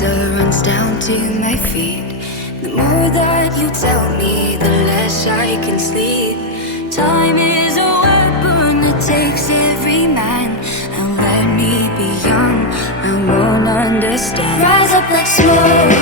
water runs down to my feet. The more that you tell me, the less I can sleep. Time is a weapon that takes every man. And let me be young, I won't understand. Rise up like smoke.